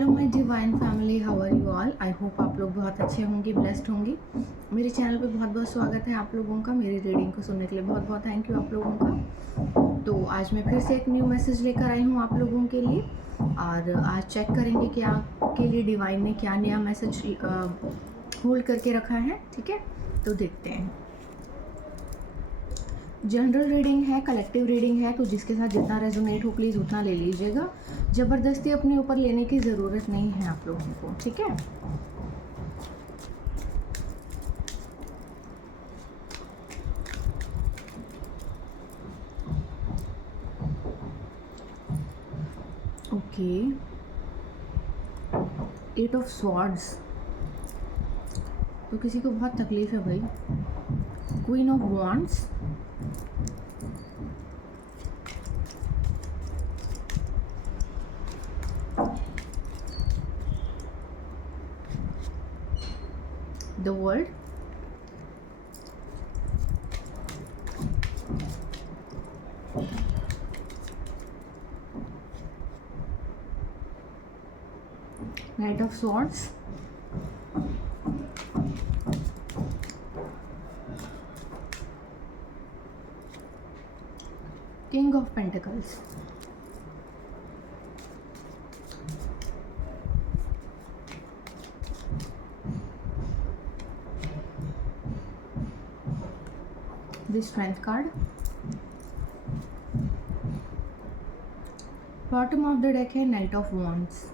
Hello my divine family, how are you all. I hope आप लोग बहुत अच्छे होंगे, ब्लेस्ड होंगे। मेरे चैनल पे बहुत बहुत स्वागत है आप लोगों का। मेरी रीडिंग को सुनने के लिए बहुत बहुत थैंक यू आप लोगों का। तो आज मैं फिर से एक न्यू मैसेज लेकर आई हूँ आप लोगों के लिए, और आज चेक करेंगे कि आपके लिए डिवाइन ने क्या नया मैसेज होल्ड करके रखा है। ठीक है, तो देखते हैं। जनरल रीडिंग है, कलेक्टिव रीडिंग है, तो जिसके साथ जितना रेजोनेट हो प्लीज़ उतना ले लीजिएगा। ज़बरदस्ती अपने ऊपर लेने की ज़रूरत नहीं है आप लोगों को, ठीक है। ओके, 8 ऑफ स्वॉर्ड्स, तो किसी को बहुत तकलीफ है भाई। Queen of wands, the world, night of swords, king of pentacles, the strength card, bottom of the deck है नाइट ऑफ वॉन्ड्स।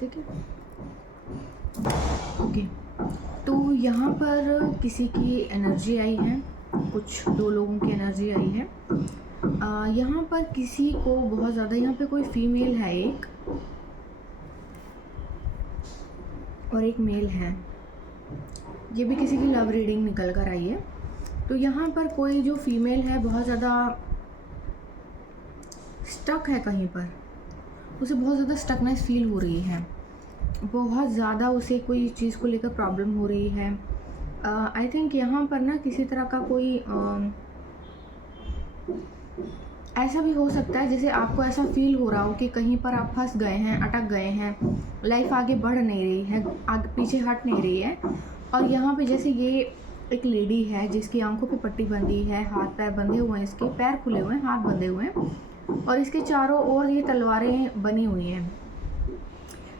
ठीक है, ओके। तो यहाँ पर किसी की एनर्जी आई है, कुछ दो लोगों की एनर्जी आई है। यहाँ पर किसी को बहुत ज़्यादा, यहाँ पे कोई फीमेल है एक, और एक मेल है। ये भी किसी की लव रीडिंग निकल कर आई है। तो यहाँ पर कोई जो फीमेल है बहुत ज़्यादा स्टक है कहीं पर, उसे बहुत ज़्यादा स्टकनेस फील हो रही है, बहुत ज़्यादा उसे कोई चीज़ को लेकर प्रॉब्लम हो रही है। आई थिंक यहाँ पर ना किसी तरह का कोई ऐसा भी हो सकता है जैसे आपको ऐसा फील हो रहा हो कि कहीं पर आप फंस गए हैं, अटक गए हैं, लाइफ आगे बढ़ नहीं रही है, आगे पीछे हट नहीं रही है। और यहाँ पे जैसे ये एक लेडी है जिसकी आंखों पे पट्टी बंधी है, हाथ पैर बंधे हुए हैं, इसके पैर खुले हुए हैं, हाथ बंधे हुए हैं, और इसके चारों ओर ये तलवारें बनी हुई हैं।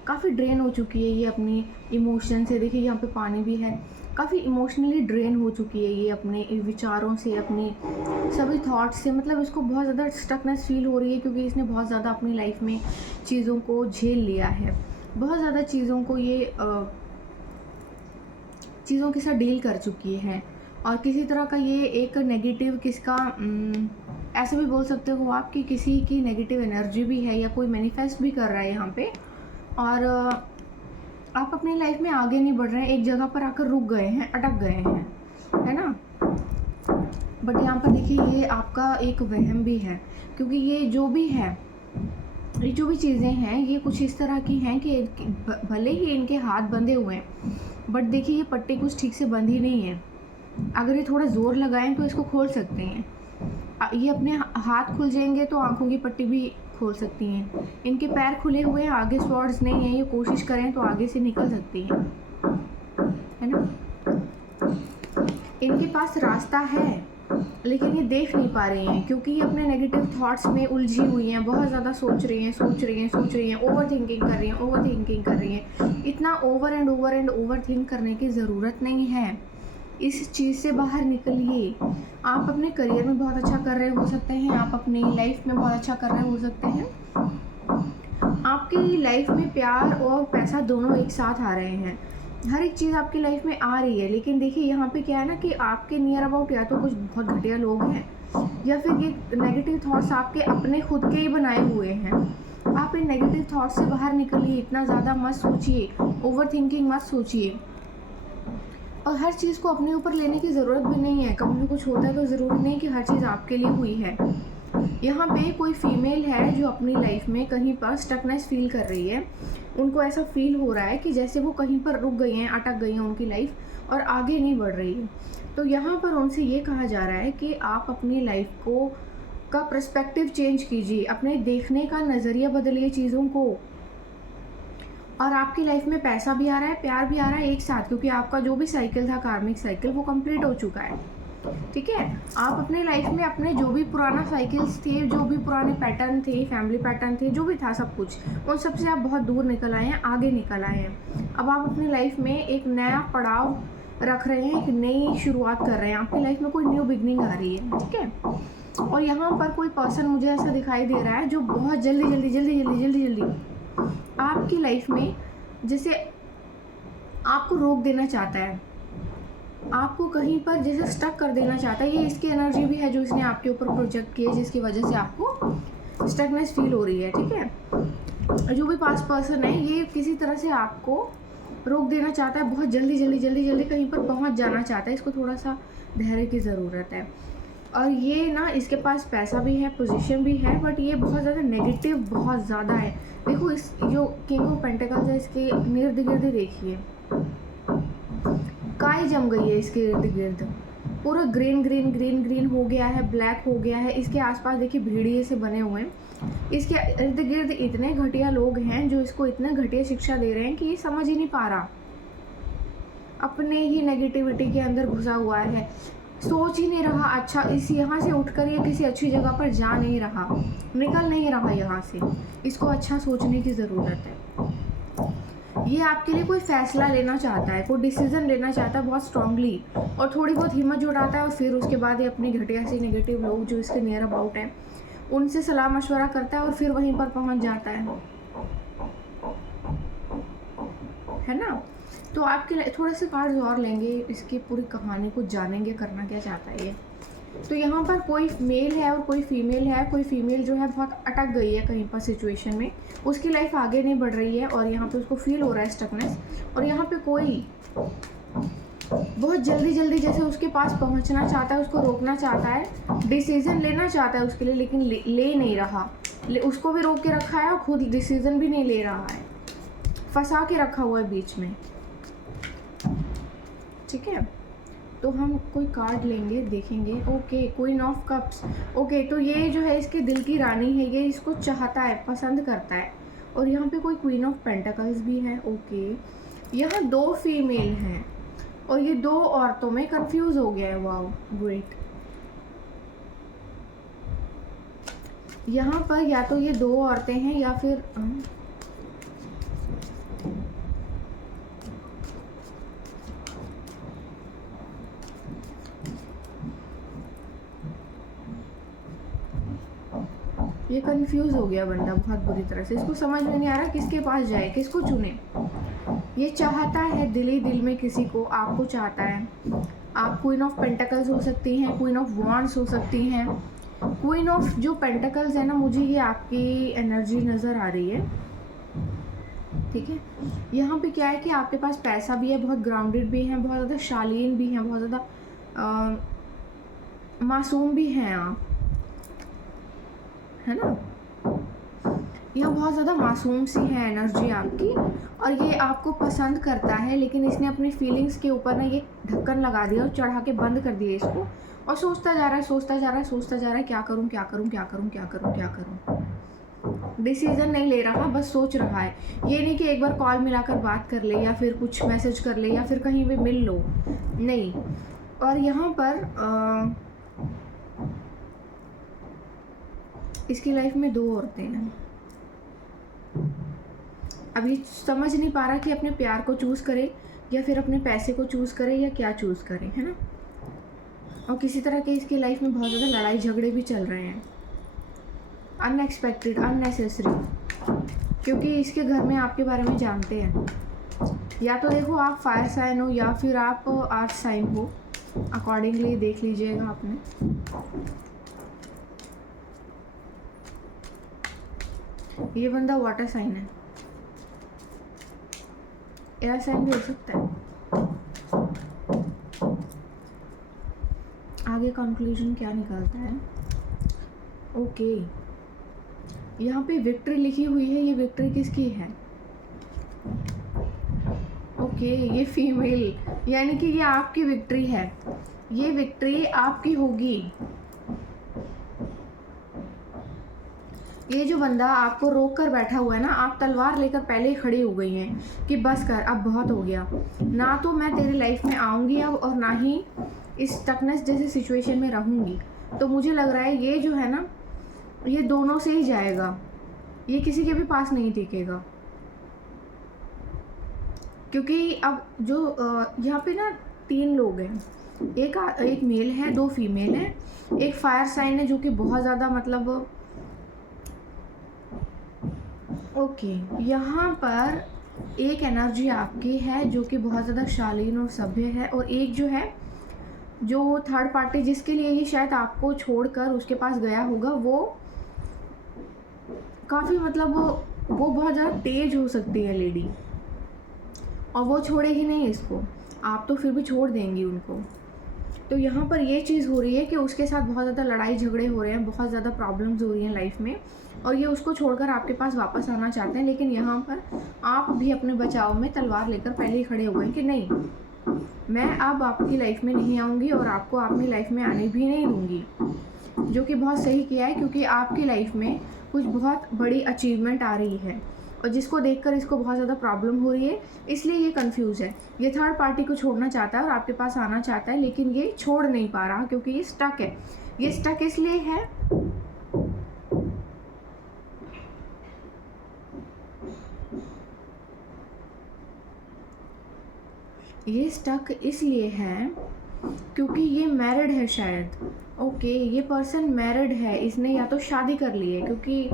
काफ़ी ड्रेन हो चुकी है ये अपनी इमोशन से। देखिए यहाँ पे पानी भी है, काफ़ी इमोशनली ड्रेन हो चुकी है ये अपने विचारों से, अपनी सभी थॉट्स से। मतलब इसको बहुत ज़्यादा स्टकनेस फील हो रही है क्योंकि इसने बहुत ज़्यादा अपनी लाइफ में चीज़ों को झेल लिया है, बहुत ज़्यादा चीज़ों को ये चीज़ों के साथ डील कर चुकी है। और किसी तरह का ये एक नेगेटिव, किसका ऐसे भी बोल सकते हो आप कि किसी की नेगेटिव एनर्जी भी है, या कोई मैनिफेस्ट भी कर रहा है यहाँ पे। और आप अपनी लाइफ में आगे नहीं बढ़ रहे हैं, एक जगह पर आकर रुक गए हैं, अटक गए हैं, है ना। बट यहाँ पर देखिए ये आपका एक वहम भी है, क्योंकि ये जो भी है, ये जो भी चीज़ें हैं, ये कुछ इस तरह की हैं कि भले ही इनके हाथ बंधे हुए हैं, बट देखिए ये पट्टी कुछ ठीक से बंधी नहीं है। अगर ये थोड़ा ज़ोर लगाएं तो इसको खोल सकते हैं। ये अपने हाथ खुल जाएंगे तो आंखों की पट्टी भी खोल सकती हैं। इनके पैर खुले हुए हैं, आगे स्वॉर्ड्स नहीं है, ये कोशिश करें तो आगे से निकल सकती हैं, है ना। इनके पास रास्ता है लेकिन ये देख नहीं पा रही हैं क्योंकि ये अपने नेगेटिव थॉट्स में उलझी हुई हैं, बहुत ज़्यादा सोच रही हैं, ओवर थिंकिंग कर रही हैं। इतना ओवर एंड ओवर थिंक करने की ज़रूरत नहीं है। इस चीज़ से बाहर निकलिए। आप अपने करियर में बहुत अच्छा कर रहे हो सकते हैं, आप अपनी लाइफ में बहुत अच्छा कर रहे हो सकते हैं, आपकी लाइफ में प्यार और पैसा दोनों एक साथ आ रहे हैं, हर एक चीज़ आपकी लाइफ में आ रही है। लेकिन देखिए यहाँ पे क्या है ना कि आपके नियर अबाउट या तो कुछ बहुत घटिया लोग हैं, या फिर ये नेगेटिव थॉट्स आपके अपने खुद के ही बनाए हुए हैं। आप इन नेगेटिव थॉट्स से बाहर निकलिए, इतना ज़्यादा मत सोचिए, ओवर थिंकिंग मत सोचिए, और हर चीज़ को अपने ऊपर लेने की ज़रूरत भी नहीं है। कभी भी कुछ होता है तो ज़रूरी नहीं कि हर चीज़ आपके लिए हुई है। यहाँ पे कोई फीमेल है जो अपनी लाइफ में कहीं पर स्टकनेस फील कर रही है, उनको ऐसा फील हो रहा है कि जैसे वो कहीं पर रुक गई हैं, अटक गई हैं उनकी लाइफ और आगे नहीं बढ़ रही है। तो यहाँ पर उनसे ये कहा जा रहा है कि आप अपनी लाइफ को का पर्सपेक्टिव चेंज कीजिए, अपने देखने का नज़रिया बदलिए चीज़ों को। और आपकी लाइफ में पैसा भी आ रहा है, प्यार भी आ रहा है एक साथ, क्योंकि आपका जो भी साइकिल था, कार्मिक साइकिल, वो कंप्लीट हो चुका है। ठीक है, आप अपने लाइफ में अपने जो भी पुराना साइकिल्स थे, जो भी पुराने पैटर्न थे, फैमिली पैटर्न थे, जो भी था सब कुछ, उन सब से आप बहुत दूर निकल आए हैं, आगे निकल आए हैं। अब आप अपनी लाइफ में एक नया पड़ाव रख रहे हैं, एक नई शुरुआत कर रहे हैं, आपकी लाइफ में कोई न्यू बिगनिंग आ रही है। ठीक है, और यहाँ पर कोई पर्सन मुझे ऐसा दिखाई दे रहा है जो बहुत जल्दी जल्दी जल्दी जल्दी जल्दी जल्दी आपकी लाइफ में जैसे आपको रोक देना चाहता है, आपको कहीं पर जैसे स्टक कर देना चाहता है। ये इसकी एनर्जी भी है जो इसने आपके ऊपर प्रोजेक्ट की है, जिसकी वजह से आपको स्टकनेस फील हो रही है। ठीक है, जो भी पास पर्सन है, ये किसी तरह से आपको रोक देना चाहता है, बहुत जल्दी जल्दी जल्दी जल्दी कहीं पर पहुंच जाना चाहता है। इसको थोड़ा सा धैर्य की ज़रूरत है। और ये ना, इसके पास पैसा भी है, पोजीशन भी है, बट ये बहुत ज़्यादा नेगेटिव बहुत ज़्यादा है। देखो, इस जो किंग ऑफ पेंटिकल्स है, इसके इर्द गिर्द देखिए काय जम गई है, इसके इर्द गिर्द पूरा ग्रीन ग्रीन ग्रीन ग्रीन हो गया है, ब्लैक हो गया है। इसके आसपास देखिए भेड़िए से बने हुए हैं। इसके इर्द गिर्द इतने घटिया लोग हैं जो इसको इतने घटिया शिक्षा दे रहे हैं कि ये समझ ही नहीं पा रहा, अपने ही नेगेटिविटी के अंदर घुसा हुआ है, सोच ही नहीं रहा अच्छा। इस यहाँ से उठकर ये किसी अच्छी जगह पर जा नहीं रहा, निकल नहीं रहा यहाँ से। इसको अच्छा सोचने की ज़रूरत है। ये आपके लिए कोई फैसला लेना चाहता है, कोई डिसीजन लेना चाहता है बहुत स्ट्रांगली, और थोड़ी बहुत हिम्मत जुटाता है, और फिर उसके बाद ये अपनी घटिया से नेगेटिव लोग जो इसके नियर अबाउट हैं उनसे सलाह मशवरा करता है और फिर वहीं पर पहुंच जाता है ना। तो आपके थोड़े से कार्ड्स और लेंगे, इसकी पूरी कहानी को जानेंगे, करना क्या चाहता है ये। तो यहाँ पर कोई मेल है और कोई फीमेल है। कोई फीमेल जो है बहुत अटक गई है कहीं पर सिचुएशन में, उसकी लाइफ आगे नहीं बढ़ रही है और यहाँ पे उसको फील हो रहा है स्टकनेस। और यहाँ पे कोई बहुत जल्दी जल्दी जैसे उसके पास पहुँचना चाहता है, उसको रोकना चाहता है, डिसीज़न लेना चाहता है उसके लिए, लेकिन ले नहीं रहा। उसको भी रोक के रखा है और खुद डिसीज़न भी नहीं ले रहा है, फंसा के रखा हुआ है बीच में। ठीक है, तो हम कोई कार्ड लेंगे, देखेंगे। Okay, queen of cups. Okay, तो ये जो है इसके दिल की रानी है, ये इसको चाहता है, पसंद करता है। और यहाँ पे कोई क्वीन ऑफ पेंटिकल्स भी है। ओके, यहाँ 2 फीमेल हैं और ये 2 औरतों में कंफ्यूज हो गया है। Wow, great. यहाँ पर या तो ये 2 औरतें हैं या फिर ये कंफ्यूज हो गया बंदा बहुत बुरी तरह से। इसको समझ में नहीं आ रहा किसके पास जाए, किसको चुने। ये चाहता है दिल ही दिल में किसी को, आपको चाहता है। आप क्वीन ऑफ पेंटिकल्स हो सकती हैं, क्वीन ऑफ वॉन्ड्स हो सकती हैं। क्वीन ऑफ जो पेंटिकल्स है ना, मुझे ये आपकी एनर्जी नज़र आ रही है। ठीक है, यहाँ पे क्या है कि आपके पास पैसा भी है, बहुत ग्राउंडेड भी हैं, बहुत ज़्यादा शालीन भी हैं, बहुत ज़्यादा मासूम भी हैं आप, है ना। यहाँ बहुत ज़्यादा मासूम सी है एनर्जी आपकी, और ये आपको पसंद करता है, लेकिन इसने अपनी फीलिंग्स के ऊपर ना ये ढक्कन लगा दिया और चढ़ा के बंद कर दिया इसको, और सोचता जा रहा है, सोचता जा रहा है, सोचता जा रहा है, क्या करूँ क्या करूँ क्या करूँ क्या करूँ क्या करूँ। डिसीज़न नहीं ले रहा, बस सोच रहा है। ये नहीं कि एक बार कॉल मिलाकर बात कर ले, या फिर कुछ मैसेज कर ले, या फिर कहीं भी मिल लो, नहीं। और यहाँ पर इसकी लाइफ में 2 औरतें हैं। अब ये समझ नहीं पा रहा कि अपने प्यार को चूज़ करे या फिर अपने पैसे को चूज़ करे या क्या चूज़ करे, है ना। और किसी तरह के इसकी लाइफ में बहुत ज़्यादा लड़ाई झगड़े भी चल रहे हैं, अनएक्सपेक्टेड, अननेसेसरी, क्योंकि इसके घर में आपके बारे में जानते हैं। या तो देखो आप फायर साइन हो या फिर आप अर्थ साइन हो, अकॉर्डिंगली देख लीजिएगा आपने। ये बंदा वाटर साइन है, एयर साइन भी हो सकता है। आगे कंक्लूजन क्या निकलता है। ओके, यहाँ पे विक्ट्री लिखी हुई है, ये विक्ट्री किसकी है। ओके, ये फीमेल, यानी कि ये आपकी विक्ट्री है, ये विक्ट्री आपकी होगी। ये जो बंदा आपको रोक कर बैठा हुआ है ना, आप तलवार लेकर पहले ही खड़ी हो गई हैं कि बस कर, अब बहुत हो गया, ना तो मैं तेरी लाइफ में आऊँगी अब और ना ही इस स्टकनेस जैसी सिचुएशन में रहूँगी। तो मुझे लग रहा है ये जो है ना, ये दोनों से ही जाएगा, ये किसी के भी पास नहीं टिकेगा। क्योंकि अब जो यहाँ पे ना 3 लोग हैं, एक मेल है, 2 फीमेल हैं, एक फायर साइन है जो कि बहुत ज़्यादा मतलब ओके, यहाँ पर एक एनर्जी आपकी है जो कि बहुत ज़्यादा शालीन और सभ्य है, और एक जो है, जो थर्ड पार्टी जिसके लिए ये शायद आपको छोड़कर उसके पास गया होगा, वो काफ़ी मतलब वो बहुत ज़्यादा तेज हो सकती है लेडी, और वो छोड़ेगी नहीं इसको, आप तो फिर भी छोड़ देंगी उनको। तो यहाँ पर ये चीज़ हो रही है कि उसके साथ बहुत ज़्यादा लड़ाई झगड़े हो रहे हैं, बहुत ज़्यादा प्रॉब्लम्स हो रही हैं लाइफ में, और ये उसको छोड़कर आपके पास वापस आना चाहते हैं। लेकिन यहाँ पर आप भी अपने बचाव में तलवार लेकर पहले ही खड़े हो गए कि नहीं, मैं अब आपकी लाइफ में नहीं आऊँगी और आपको अपनी लाइफ में आने भी नहीं दूँगी, जो कि बहुत सही किया है, क्योंकि आपकी लाइफ में कुछ बहुत बड़ी अचीवमेंट आ रही है, और जिसको देखकर इसको बहुत ज़्यादा प्रॉब्लम हो रही है, इसलिए ये कंफ्यूज है। ये थर्ड पार्टी को छोड़ना चाहता है और आपके पास आना चाहता है, लेकिन ये छोड़ नहीं पा रहा क्योंकि ये स्टक है। ये स्टक इसलिए है क्योंकि ये मैरिड है शायद। ओके, ये पर्सन मैरिड है, इसने या तो शादी कर ली है, क्योंकि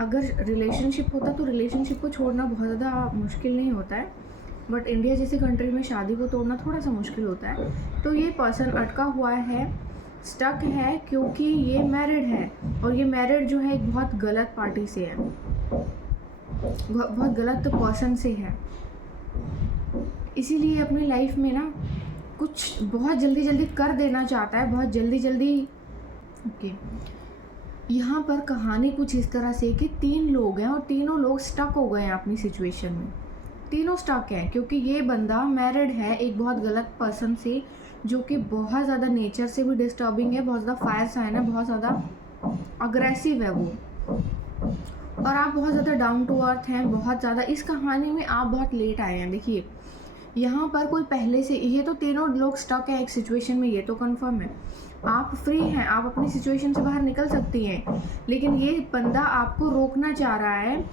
अगर रिलेशनशिप होता तो रिलेशनशिप को छोड़ना बहुत ज़्यादा मुश्किल नहीं होता है, बट इंडिया जैसी कंट्री में शादी को तोड़ना थोड़ा सा मुश्किल होता है। तो ये पर्सन अटका हुआ है, स्टक है, क्योंकि ये मैरिड है, और ये मैरिड जो है एक बहुत गलत पार्टी से है, बहुत गलत पर्सन से है। इसीलिए अपनी लाइफ में ना कुछ बहुत जल्दी जल्दी कर देना चाहता है, बहुत जल्दी जल्दी। ओके, यहाँ पर कहानी कुछ इस तरह से कि 3 लोग हैं और तीनों लोग स्टक हो गए हैं अपनी सिचुएशन में। तीनों स्टक हैं क्योंकि ये बंदा मैरिड है एक बहुत गलत पर्सन से, जो कि बहुत ज़्यादा नेचर से भी डिस्टर्बिंग है, बहुत ज़्यादा फायर साइन है, बहुत ज़्यादा अग्रेसिव है वो, और आप बहुत ज़्यादा डाउन टू अर्थ हैं, बहुत ज़्यादा। इस कहानी में आप बहुत लेट आए हैं। देखिए, यहाँ पर कोई पहले से, ये तो तीनों लोग स्टक है एक सिचुएशन में, ये तो कंफर्म है। आप फ्री हैं, आप अपनी सिचुएशन से बाहर निकल सकती हैं, लेकिन ये बंदा आपको रोकना चाह रहा है,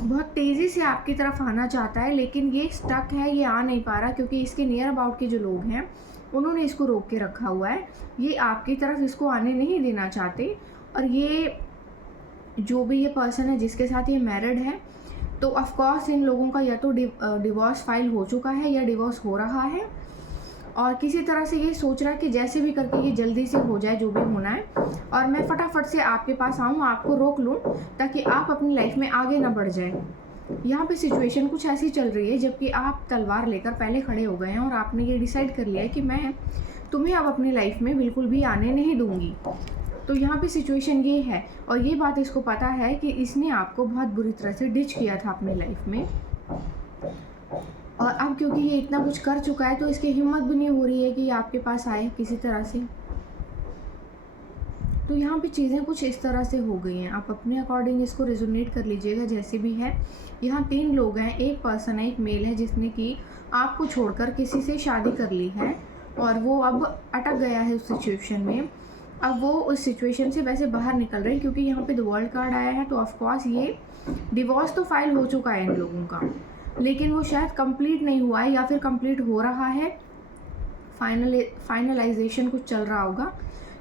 बहुत तेज़ी से आपकी तरफ आना चाहता है, लेकिन ये स्टक है, ये आ नहीं पा रहा, क्योंकि इसके नियर अबाउट के जो लोग हैं उन्होंने इसको रोक के रखा हुआ है। ये आपकी तरफ इसको आने नहीं देना चाहते, और ये जो भी ये पर्सन है जिसके साथ ये मैरिड है, तो ऑफ कोर्स इन लोगों का या तो डिवोर्स फाइल हो चुका है या डिवोर्स हो रहा है, और किसी तरह से ये सोच रहा है कि जैसे भी करके ये जल्दी से हो जाए जो भी होना है, और मैं फटाफट से आपके पास आऊँ, आपको रोक लूँ, ताकि आप अपनी लाइफ में आगे ना बढ़ जाए। यहाँ पे सिचुएशन कुछ ऐसी चल रही है, जबकि आप तलवार लेकर पहले खड़े हो गए हैं और आपने ये डिसाइड कर लिया है कि मैं तुम्हें अब अपनी लाइफ में बिल्कुल भी आने नहीं दूँगी। तो यहाँ पे सिचुएशन ये है, और ये बात इसको पता है कि इसने आपको बहुत बुरी तरह से डिच किया था अपनी लाइफ में, और अब क्योंकि ये इतना कुछ कर चुका है तो इसकी हिम्मत भी नहीं हो रही है कि ये आपके पास आए किसी तरह से। तो यहाँ पे चीज़ें कुछ इस तरह से हो गई हैं, आप अपने अकॉर्डिंग इसको रेजोनेट कर लीजिएगा जैसे भी है। यहाँ 3 लोग हैं, एक पर्सन है, एक मेल है, जिसने कि आपको छोड़कर किसी से शादी कर ली है, और वो अब अटक गया है उस सिचुएशन में। अब वो उस सिचुएशन से वैसे बाहर निकल रहे हैं, क्योंकि यहाँ पे द वर्ल्ड कार्ड आया है, तो ऑफकोर्स ये डिवोर्स तो फाइल हो चुका है इन लोगों का, लेकिन वो शायद कंप्लीट नहीं हुआ है, या फिर कंप्लीट हो रहा है, फाइनलाइजेशन कुछ चल रहा होगा।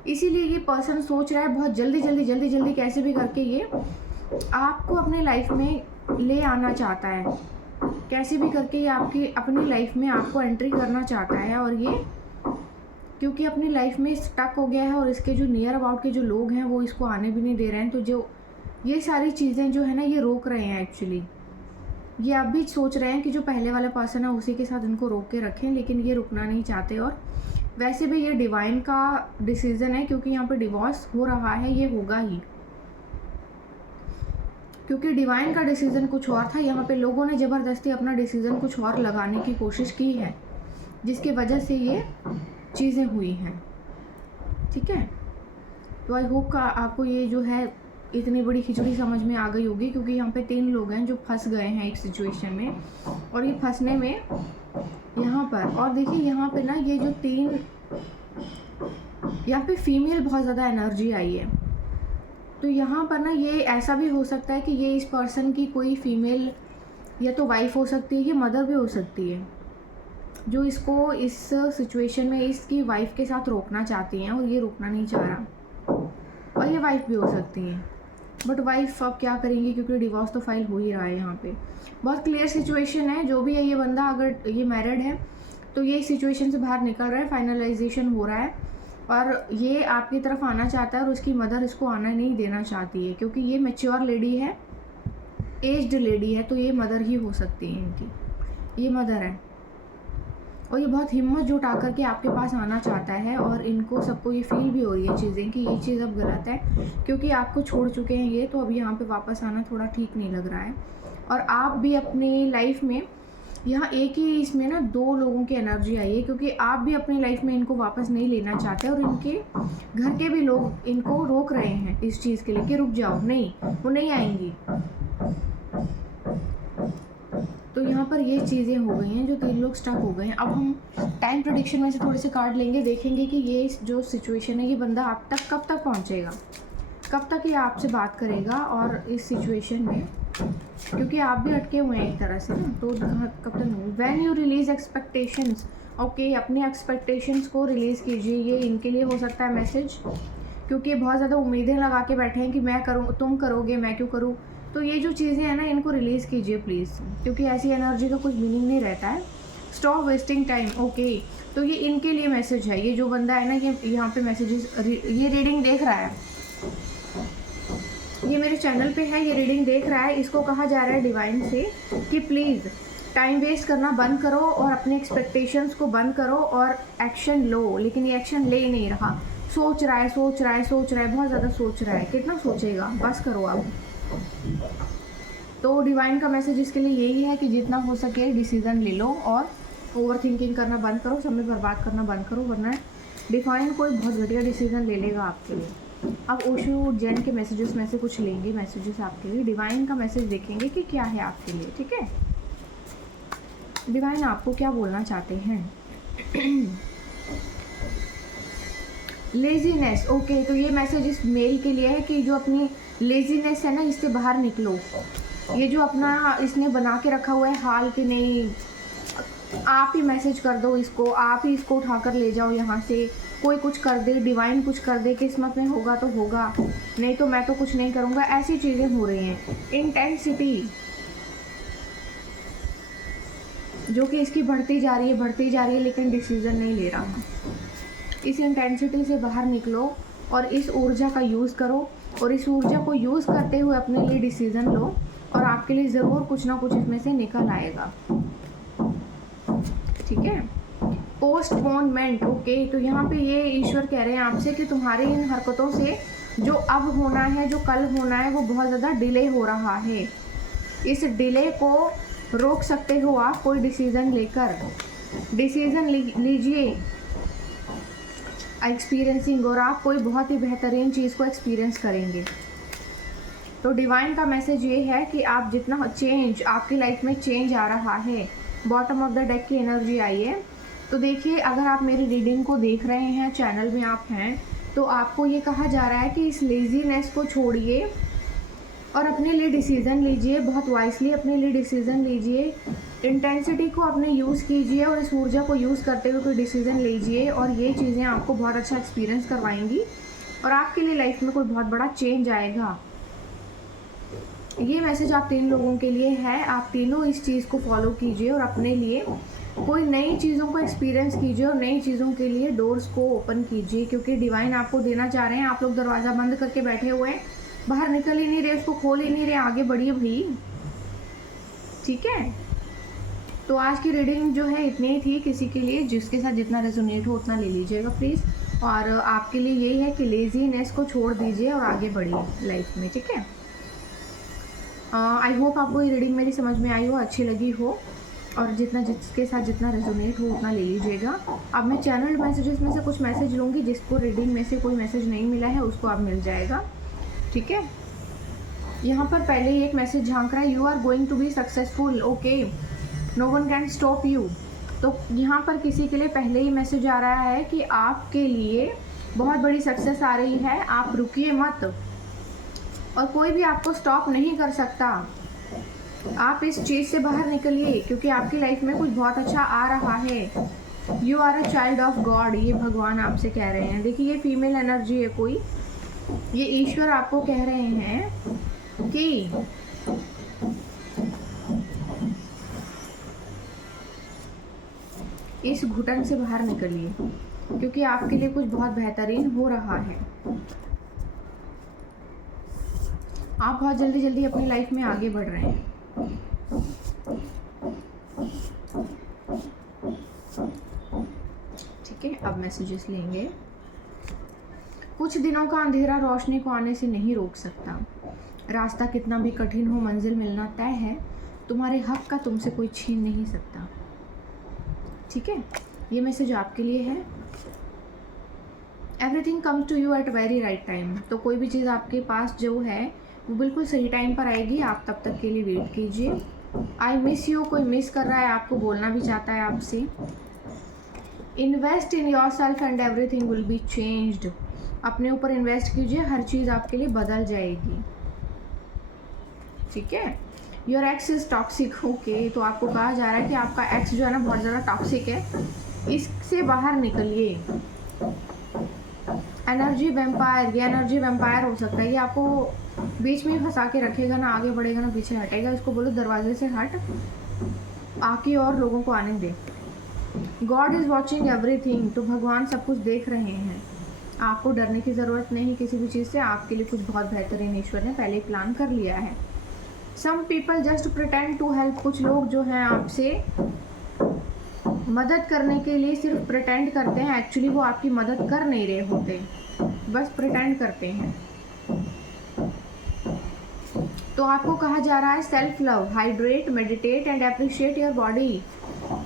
इसीलिए ये पर्सन सोच रहा है बहुत जल्दी जल्दी कैसे भी करके ये आपको अपने लाइफ में ले आना चाहता है, कैसे भी करके ये आपकी अपनी लाइफ में आपको एंट्री करना चाहता है, और ये क्योंकि अपनी लाइफ में स्टक हो गया है, और इसके जो नियर अबाउट के जो लोग हैं वो इसको आने भी नहीं दे रहे हैं, तो जो ये सारी चीज़ें जो है ना, ये रोक रहे हैं एक्चुअली। ये अब भी सोच रहे हैं कि जो पहले वाला पर्सन है उसी के साथ इनको रोक के रखें, लेकिन ये रुकना नहीं चाहते। और वैसे भी ये डिवाइन का डिसीज़न है, क्योंकि यहाँ पे डिवोर्स हो रहा है, ये होगा ही, क्योंकि डिवाइन का डिसीज़न कुछ और था। यहाँ पे लोगों ने ज़बरदस्ती अपना डिसीज़न कुछ और लगाने की कोशिश की है, जिसकी वजह से ये चीज़ें हुई हैं। ठीक है, तो आई होप का आपको ये जो है इतनी बड़ी खिचड़ी समझ में आ गई होगी, क्योंकि यहाँ पे 3 लोग हैं जो फंस गए हैं एक सिचुएशन में, और ये फंसने में यहाँ पर, और देखिए यहाँ पे ना ये जो 3, यहाँ पे फीमेल बहुत ज़्यादा एनर्जी आई है। तो यहाँ पर ना ये ऐसा भी हो सकता है कि ये इस पर्सन की कोई फीमेल या तो वाइफ हो सकती है या मदर भी हो सकती है, जो इसको इस सिचुएशन में इसकी वाइफ के साथ रोकना चाहती हैं और ये रोकना नहीं चाह रहा, और ये वाइफ भी हो सकती है। बट वाइफ अब क्या करेंगी, क्योंकि डिवोर्स तो फाइल हो ही रहा है यहाँ पे। बहुत क्लियर सिचुएशन है, जो भी है ये बंदा, अगर ये मैरिड है तो ये सिचुएशन से बाहर निकल रहा है, फाइनलाइजेशन हो रहा है, और ये आपकी तरफ आना चाहता है और उसकी मदर इसको आना नहीं देना चाहती है, क्योंकि ये मैच्योर लेडी है, एज्ड लेडी है, तो ये मदर ही हो सकती है इनकी, ये मदर है। और ये बहुत हिम्मत जुटा करके आपके पास आना चाहता है, और इनको सबको ये फील भी हो रही है चीज़ें कि ये चीज़ अब गलत है, क्योंकि आपको छोड़ चुके हैं ये, तो अब यहाँ पे वापस आना थोड़ा ठीक नहीं लग रहा है। और आप भी अपनी लाइफ में, यहाँ एक ही इसमें ना 2 लोगों की एनर्जी आई है, क्योंकि आप भी अपनी लाइफ में इनको वापस नहीं लेना चाहते, और इनके घर के भी लोग इनको रोक रहे हैं इस चीज़ के लिए कि रुक जाओ, नहीं वो नहीं आएंगी। तो यहाँ पर ये चीज़ें हो गई हैं, जो 3 लोग स्टक हो गए हैं। अब हम टाइम प्रेडिक्शन में से थोड़े से कार्ड लेंगे, देखेंगे कि ये जो सिचुएशन है ये बंदा आप तक कब तक पहुँचेगा, कब तक ये आपसे बात करेगा, और इस सिचुएशन में, क्योंकि आप भी अटके हुए हैं एक तरह से ना, तो कब तक नहीं। When you release expectations, okay, अपनी एक्सपेक्टेशंस को रिलीज़ कीजिए। ये इनके लिए हो सकता है मैसेज, क्योंकि बहुत ज़्यादा उम्मीदें लगा के बैठे हैं कि मैं करूँ, तुम करोगे, मैं क्यों करूँ। तो ये जो चीज़ें हैं ना, इनको रिलीज़ कीजिए प्लीज़, क्योंकि ऐसी एनर्जी का कुछ मीनिंग नहीं रहता है। Stop wasting time, okay. तो ये इनके लिए मैसेज है। ये जो बंदा है ना, ये यहाँ पे मैसेजेस, ये रीडिंग देख रहा है, ये मेरे चैनल पे है, ये रीडिंग देख रहा है, इसको कहा जा रहा है डिवाइन से कि प्लीज़ टाइम वेस्ट करना बंद करो और अपने एक्सपेक्टेशंस को बंद करो और एक्शन लो। लेकिन ये एक्शन ले ही नहीं रहा, सोच रहा है, सोच रहा है, सोच रहा है, बहुत ज़्यादा सोच रहा है। कितना सोचेगा, बस करो अब। तो डिवाइन का मैसेज इसके लिए यही है कि जितना हो सके डिसीज़न ले लो और ओवर थिंकिंग करना बंद करो, समय बर्बाद करना बंद करो, वरना डिवाइन कोई बहुत घटिया डिसीज़न ले लेगा आपके लिए। अब ओशो जेन के मैसेजेस में से कुछ लेंगे मैसेजेस आपके लिए, डिवाइन का मैसेज देखेंगे कि क्या है आपके लिए। ठीक है, डिवाइन आपको क्या बोलना चाहते हैं। Laziness, okay. तो ये मैसेज इस मेल के लिए है कि जो अपनी लेजीनेस है ना, इससे बाहर निकलो। ये जो अपना इसने बना के रखा हुआ है हाल कि नहीं, आप ही मैसेज कर दो इसको, आप ही इसको उठाकर ले जाओ यहाँ से। कोई कुछ कर दे, डिवाइन कुछ कर दे, किस्मत में होगा तो होगा, नहीं तो मैं तो कुछ नहीं करूँगा। ऐसी चीज़ें हो रही हैं। इंटेंसिटी जो कि इसकी बढ़ती जा रही है, लेकिन डिसीज़न नहीं ले रहा। इस इंटेंसिटी से बाहर निकलो और इस ऊर्जा का यूज़ करो, और इस ऊर्जा को यूज़ करते हुए अपने लिए डिसीज़न लो, और आपके लिए ज़रूर कुछ ना कुछ इसमें से निकल आएगा। ठीक है, पोस्टपोनमेंट, ओके। तो यहाँ पे ये ईश्वर कह रहे हैं आपसे कि तुम्हारी इन हरकतों से जो अब होना है, जो कल होना है, वो बहुत ज़्यादा डिले हो रहा है। इस डिले को रोक सकते हो आप कोई डिसीज़न लेकर। डिसीज़न लीजिए एक्सपीरियंसिंग, और आप कोई बहुत ही बेहतरीन चीज़ को एक्सपीरियंस करेंगे। तो डिवाइन का मैसेज ये है कि आप जितना चेंज, आपकी लाइफ में चेंज आ रहा है। बॉटम ऑफ द डेक की एनर्जी आई है। तो देखिए, अगर आप मेरी रीडिंग को देख रहे हैं, चैनल में आप हैं, तो आपको ये कहा जा रहा है कि इस लेजीनेस को छोड़िए और अपने लिए डिसीज़न लीजिए, बहुत वाइसली अपने लिए डिसीज़न लीजिए। इंटेंसिटी को अपने यूज़ कीजिए और इस ऊर्जा को यूज़ करते हुए कोई डिसीज़न लीजिए, और ये चीज़ें आपको बहुत अच्छा एक्सपीरियंस करवाएंगी और आपके लिए लाइफ में कोई बहुत बड़ा चेंज आएगा। ये मैसेज आप 3 लोगों के लिए है। आप तीनों इस चीज़ को फॉलो कीजिए और अपने लिए कोई नई चीज़ों को एक्सपीरियंस कीजिए और नई चीज़ों के लिए डोर्स को ओपन कीजिए, क्योंकि डिवाइन आपको देना चाह रहे हैं। आप लोग दरवाज़ा बंद करके बैठे हुए हैं, बाहर निकल ही नहीं रहे, उसको खोल ही नहीं रहे, आगे बढ़िए भाई। ठीक है, तो आज की रीडिंग जो है इतनी ही थी। किसी के लिए जिसके साथ जितना रेजोनेट हो उतना ले लीजिएगा प्लीज़। और आपके लिए यही है कि लेजीनेस को छोड़ दीजिए और आगे बढ़िए लाइफ में। ठीक है, आई होप आपको ये रीडिंग मेरी समझ में आई हो, अच्छी लगी हो, और जिसके साथ जितना रेजोनेट हो उतना ले लीजिएगा। अब मैं चैनल मैसेजेस में से कुछ मैसेज लूँगी, जिसको रीडिंग में से कोई मैसेज नहीं मिला है उसको अब मिल जाएगा। ठीक है, यहाँ पर पहले ही एक मैसेज झांक रहा है, you are going to be successful, okay, no one can stop you. तो यहाँ पर किसी के लिए पहले ही मैसेज आ रहा है कि आपके लिए बहुत बड़ी सक्सेस आ रही है, आप रुकिए मत और कोई भी आपको स्टॉप नहीं कर सकता। आप इस चीज़ से बाहर निकलिए क्योंकि आपकी लाइफ में कुछ बहुत अच्छा आ रहा है। You are a child of God, ये भगवान आपसे कह रहे हैं। देखिए ये फीमेल एनर्जी है कोई, ये ईश्वर आपको कह रहे हैं कि इस घुटन से बाहर निकलिए क्योंकि आपके लिए कुछ बहुत बेहतरीन हो रहा है। आप बहुत जल्दी जल्दी अपनी लाइफ में आगे बढ़ रहे हैं। ठीक है, अब मैसेजेस लेंगे। कुछ दिनों का अंधेरा रोशनी को आने से नहीं रोक सकता। रास्ता कितना भी कठिन हो, मंजिल मिलना तय है। तुम्हारे हक का तुमसे कोई छीन नहीं सकता। ठीक है, ये मैसेज आपके लिए है। Everything comes to you at very right time. तो कोई भी चीज़ आपके पास जो है वो बिल्कुल सही टाइम पर आएगी, आप तब तक के लिए वेट कीजिए। आई मिस यू, कोई मिस कर रहा है, आपको बोलना भी चाहता है आपसे। Invest in your self and everything will be changed. अपने ऊपर इन्वेस्ट कीजिए, हर चीज़ आपके लिए बदल जाएगी। ठीक है, your x is toxic, okay. तो आपको कहा जा रहा है कि आपका एक्स जो है ना बहुत ज़्यादा टॉक्सिक है, इससे बाहर निकलिए। एनर्जी वेम्पायर, ये एनर्जी वेम्पायर हो सकता है, ये आपको बीच में ही फंसा के रखेगा, ना आगे बढ़ेगा ना पीछे हटेगा। इसको बोलो दरवाजे से हट, आके और लोगों को आने दे। गॉड इज़ वॉचिंग एवरीथिंग, तो भगवान सब कुछ देख रहे हैं। आपको डरने की ज़रूरत नहीं किसी भी चीज़ से, आपके लिए कुछ बहुत बेहतरीन ईश्वर ने पहले ही प्लान कर लिया है। Some people just pretend to help, कुछ लोग जो हैं आपसे मदद करने के लिए सिर्फ प्रिटेंड करते हैं, एक्चुअली वो आपकी मदद कर नहीं रहे होते, बस प्रिटेंड करते हैं। तो आपको कहा जा रहा है self love, hydrate, meditate and appreciate your body.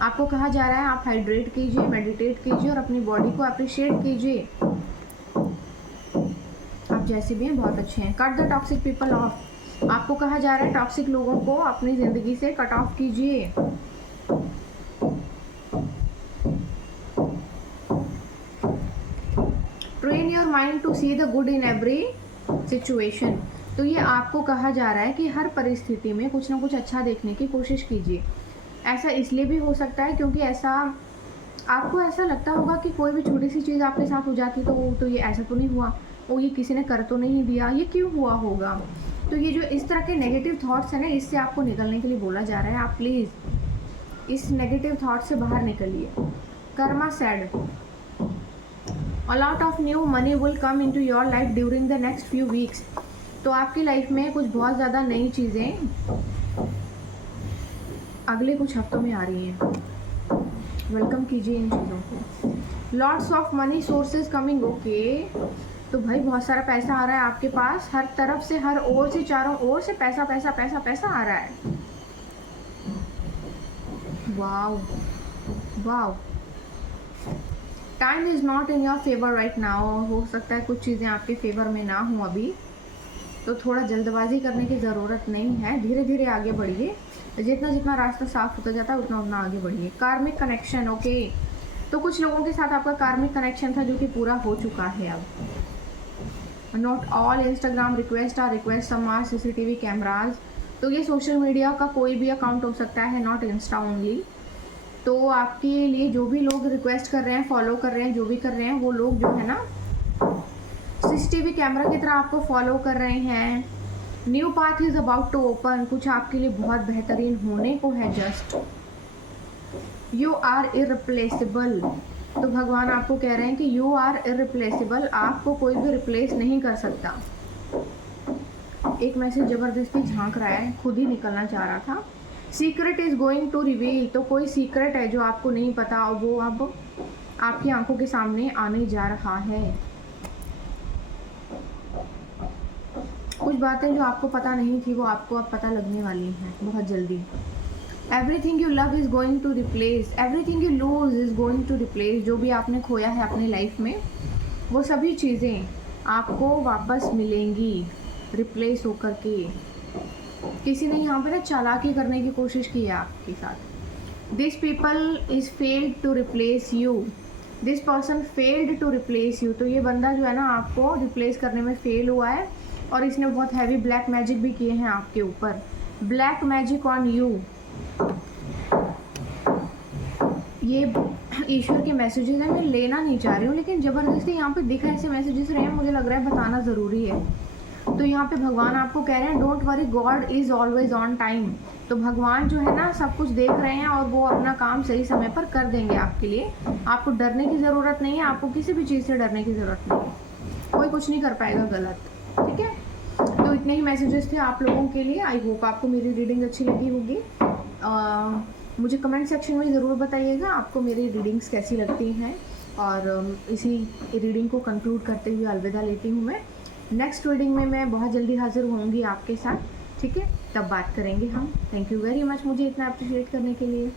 आपको कहा जा रहा है आप हाइड्रेट कीजिए, मेडिटेट कीजिए और अपनी बॉडी को अप्रिशिएट कीजिए। आप जैसे भी हैं बहुत अच्छे हैं। Cut the toxic people of, आपको कहा जा रहा है टॉक्सिक लोगों को अपनी ज़िंदगी से कट ऑफ कीजिए। Train your mind to see the good in every situation. तो ये आपको कहा जा रहा है कि हर परिस्थिति में कुछ ना कुछ अच्छा देखने की कोशिश कीजिए। ऐसा इसलिए भी हो सकता है क्योंकि आपको ऐसा लगता होगा कि कोई भी छोटी सी चीज़ आपके साथ हो जाती तो ये ऐसा तो नहीं हुआ, वो ये किसी ने कर तो नहीं दिया, ये क्यों हुआ होगा। तो ये जो इस तरह के नेगेटिव थॉट्स हैं ना, इससे आपको निकलने के लिए बोला जा रहा है। आप प्लीज़ इस नेगेटिव थॉट से बाहर निकलिए। Karma said, a lot of new money will come into your life during the next few weeks. तो आपकी लाइफ में कुछ बहुत ज़्यादा नई चीज़ें अगले कुछ हफ्तों में आ रही हैं, वेलकम कीजिए इन चीज़ों को। Lots of money sources coming, okay. तो भाई बहुत सारा पैसा आ रहा है आपके पास, हर तरफ से, हर ओर से, चारों ओर से पैसा पैसा पैसा पैसा आ रहा है। Wow wow. Time is not in your favour right now. हो सकता है कुछ चीज़ें आपके फेवर में ना हो अभी, तो थोड़ा जल्दबाजी करने की ज़रूरत नहीं है, धीरे धीरे आगे बढ़िए। जितना जितना रास्ता साफ होता जाता है उतना उतना आगे बढ़िए। Karmic connection, okay. तो कुछ लोगों के साथ आपका कार्मिक कनेक्शन था जो कि पूरा हो चुका है अब। Not all Instagram request are request, some are CCTV cameras. तो ये सोशल मीडिया का कोई भी अकाउंट हो सकता है, नॉट इंस्टा ओनली। तो आपके लिए जो भी लोग रिक्वेस्ट कर रहे हैं, फॉलो कर रहे हैं, जो भी कर रहे हैं, वो लोग जो है ना CCTV कैमरा की तरह आपको फॉलो कर रहे हैं। New path is about to open, कुछ आपके लिए बहुत बेहतरीन होने को है जस्ट। यू आर इररिप्लेसेबल, तो भगवान आपको कह रहे हैं कि यू आर इररिप्लेसेबल, आपको कोई भी रिप्लेस नहीं कर सकता। एक मैसेज ज़बरदस्ती झांक रहा है, खुद ही निकलना चाह रहा था। Secret is going to reveal, तो कोई सीक्रेट है जो आपको नहीं पता और वो अब आपकी आंखों के सामने आने जा रहा है। कुछ बातें जो आपको पता नहीं थी वो आपको अब पता लगने वाली हैं बहुत जल्दी। Everything you love is going to replace, everything you lose is going to replace. जो भी आपने खोया है अपनी लाइफ में, वो सभी चीज़ें आपको वापस मिलेंगी। रिप्लेस होकर के किसी ने यहाँ पे ना चालाकी करने की कोशिश की है आपके साथ। This people is failed to replace you, this person failed to replace you. तो ये बंदा जो है ना आपको रिप्लेस करने में फेल हुआ है और इसने बहुत हैवी ब्लैक मैजिक भी किए हैं आपके ऊपर। Black magic on you. ये ईश्वर के मैसेजेस हैं, मैं लेना नहीं चाह रही हूँ लेकिन ज़बरदस्ती यहाँ पे दिखा ऐसे मैसेजेस रहे हैं, मुझे लग रहा है बताना ज़रूरी है। तो यहाँ पे भगवान आपको कह रहे हैं don't worry, God is always on time. तो भगवान जो है ना सब कुछ देख रहे हैं और वो अपना काम सही समय पर कर देंगे आपके लिए। आपको डरने की ज़रूरत नहीं है, आपको किसी भी चीज़ से डरने की ज़रूरत नहीं है, कोई कुछ नहीं कर पाएगा गलत, ठीक है। तो इतने ही मैसेजेस थे आप लोगों के लिए। आई होप आपको मेरी रीडिंग अच्छी लगी होगी। मुझे कमेंट सेक्शन में ज़रूर बताइएगा आपको मेरी रीडिंग्स कैसी लगती हैं। और इसी रीडिंग को कंक्लूड करते हुए अलविदा लेती हूँ मैं। नेक्स्ट रीडिंग में मैं बहुत जल्दी हाजिर होंगी आपके साथ, ठीक है, तब बात करेंगे हम। थैंक यू वेरी मच मुझे इतना अप्रिशिएट करने के लिए।